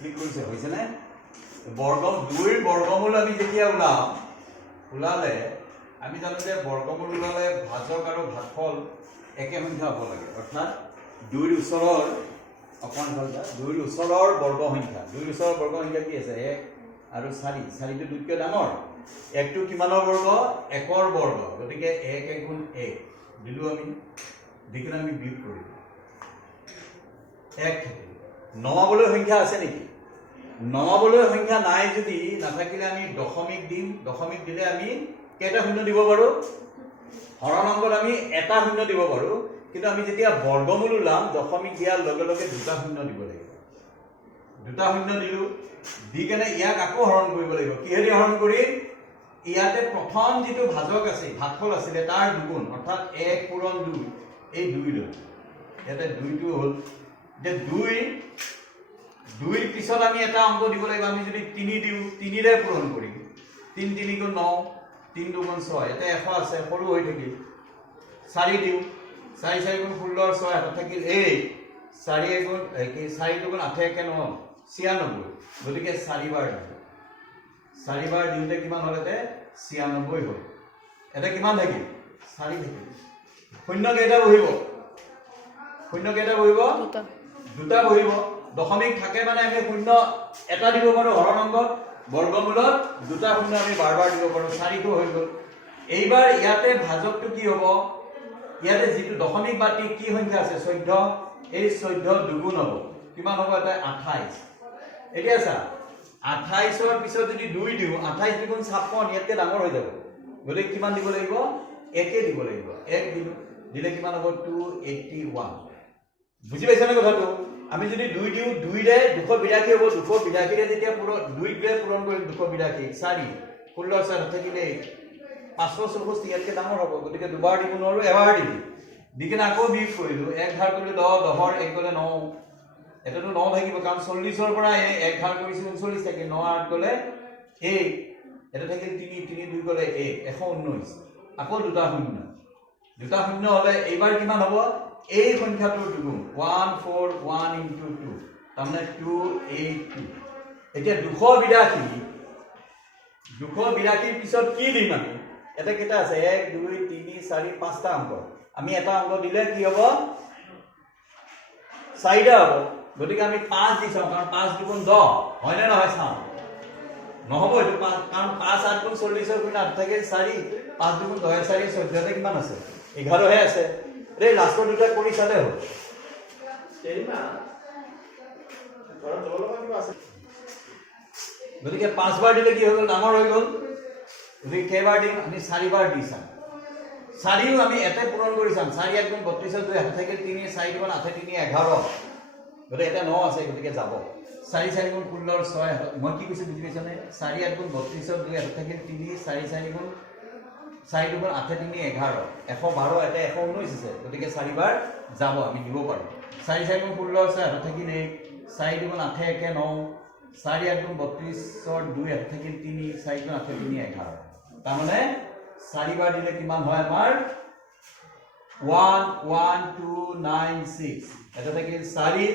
click কৰিছে হৈছে নে বৰ্গ 2 ৰ বৰ্গমূল আমি যেতিয়া ওলালে আমি জানো যে বৰ্গমূল ওলালে ভাজক আৰু ভাগফল একে সংখ্যা হ'ব লাগে অৰ্থাৎ 2 ৰ ওচৰৰ অকমান ভালটা 2 ৰ ওচৰৰ বৰ্গ সংখ্যা 2 ৰ ওচৰৰ বৰ্গ সংখ্যা কি আছে 1 আৰু 4 4টো দুইতকৈ ডাঙৰ 1 টো কিমানৰ বৰ্গ 1 ৰ বৰ্গ গতিকে 1 1 গুণ 1 দিলো আমি দিকিনে আমি বিয়োগ কৰিম 1 থাকিল নমাবলৈ সংখ্যা আছে নেকি নমাবলৈ সংখ্যা নাই যদি নাথাকিলে আমি দশমিক দিম দশমিক দিলে আমি কেইটা শূন্য দিব পাৰো হৰণ অংকত আমি এটা শূন্য দিব পাৰো কিন্তু আমি যেতিয়া বৰ্গমূল ওলাম দশমিক দিয়াৰ লগে লগে দুটা শূন্য দিব লাগিব দুটা শূন্য দিলো দি কেনে ইয়াক আকৌ হৰণ কৰিব লাগিব কিহেদি হৰণ কৰিম ইয়াতে প্ৰথম যেটো ভাজক আছে ভাগফল আছিল তাৰ দুগুণ অৰ্থাৎ 1 পূৰণ 2 এই 2 লৈ ইয়াতে 2 টো হ'ল যে 2 ৰ পিছত আমি এটা অংক দিব লাগিব আমি যদি 3 দিও 3 ৰে পূৰণ কৰিম 3 3 গুণ 9 3 2 গুণ 6 এটা 100 আছে সৰু হৈ থাকিল 4 দিও 4 4 গুণ 16 ৰ 6 এটা থাকিল 8 4 গুণ 4 2 গুণ 8 1 9 96 গতিকে 4 বাৰ 4 বাৰ দিওঁতে কিমান হ'ল এতে 96 হ'ল এটা কিমান থাকিল 4 থাকিল শূন্য কেইটা বহিব শূন্য কেইটা বহিব দুটা বহিব দশমিক থাকে মানে আমি শূন্য এটা দিব পাৰো হৰণ অংকত বৰ্গমূলত দুটা শূন্য আমি বাৰ বাৰ দিব পাৰো 4 টো হৈ গ'ল এইবাৰ ইয়াতে ভাজকটো কি হ'ব ইয়াতে যেটো দশমিক বাতি কি সংখ্যা আছে 14 এই 14 দুগুণ হ'ব কিমান হ'ব এটা 28 এতিয়া চা 28 ৰ পিছত যদি 2 দিও 28 দুগুণ 56 ইয়াতকে ডাঙৰ হৈ যাব গলে কিমান দিব লাগিব 1 দিব লাগিব 1 দিলে কিমান হ'ব 281 বুজি পাইছানে কথাটো আমি যদি 2 দিও 2 ৰে 282 হ'ব 282 ৰে যেতিয়া পুৰো 2 ৰে পূৰণ কৰিম 282 4 16 4 থাকিলে 564 ইয়াতকে ডাঙৰ হ'ব গতিকে দুবাৰ দিব নোৱাৰো এবাৰ দিম দিকেনে আকৌ বিয়োগ কৰিলো 1 ধাৰ কৰিলে 10 10 ৰ 1 গলে 9 এটাটো 9 থাকিব কাৰণ 40 ৰ পৰা 1 ধাৰ কৰিছো 39 থাকে 9 8 গলে 1 এটা থাকিল 3 3 2 গলে 1 119 আকৌ দুটা শূন্য হলে এইবাৰ কিমান হ'ব এই সংখ্যাটোৰ দুগুণ 141 into 2 তাৰমানে 282 এতিয়া 282 পিছত কি দিম আমি এটা কেটা আছে 1 2 3 4 5টা অংক আমি এটা অংক দিলে কি হ'ব 4টা হ'ব গতিকে আমি 5 দিছাও কাৰণ 5 দুগুণ 10 হয় না নহয় চাও নহব এটো 5 কাৰণ 5 8 গুণ 40 ৰ গুণ 8 থাকে 4 5 দুগুণ 10 4 14 তে কিমান আছে 11 হে আছে ৰে লাষ্টৰ দুটা কৰি চালে হ'ল তেইমা ঘৰৰ জলবা কিবা আছে গতিকে 5 বাৰ দিলে কি হৈ গ'ল ডাঙৰ হৈ গ'ল গতিকে কেইবাৰ দিম আমি 4 বাৰ দিছাম 4ও আমি এতে পূৰণ কৰিছাম 4 1 গুণ 32 ৰ 2 হাতে থাকিল 3 4 গুণ 8 3 11 গতিকে এটা 9 আছে গতিকে যাব 4 4 গুণ 16 ৰ 6 মই কি কৈছো বুজি পাইছানে 4 8 গুণ 32 ৰ 2 হাতে থাকিল 3 4 4 গুণ 4 গুণ 8 3 11 112 এটা 119 আছে গতিকে 4 বাৰ যাব আমি দিব পাৰো 4 4 গুণ 16 আছে হাতে থাকিল 1 4 গুণ 8 1 9 4 8 গুণ 32 ৰ 2 হাতে থাকিল 3 4 গুণ 8 3 11 তাৰ মানে 4 বাৰ দিলে কিমান হয় আমাৰ 11296 এটা থাকিল 4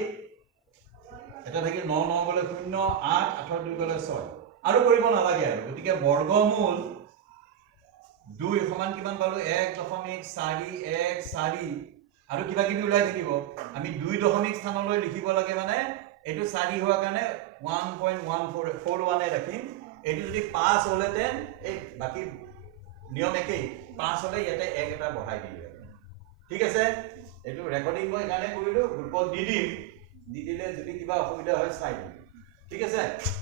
এটা থাকিল 9 9 গলে 0 8 8 2 গলে 6 আৰু কৰিব নালাগে আৰু গতিকে বৰ্গমূল 2 সমান কিমান পালো 1.414 আৰু কিবা কিবি ওলাই থাকিব আমি 2 দশমিক স্থানলৈ লিখিব লাগে মানে এটো 4 হোৱা কাৰণে 1.1441 এ ৰাখিম এটো যদি 5 হলেতেন এই বাকি নিয়ম একেই 5 হলে ইয়াতে 1 এটা বঢ়াই দিলে ঠিক আছে এটো ৰেকৰ্ডিং মই কাৰণে কৰিলো গ্ৰুপত দি দিলে যদি কিবা অসুবিধা হয় চাই দিম ঠিক আছে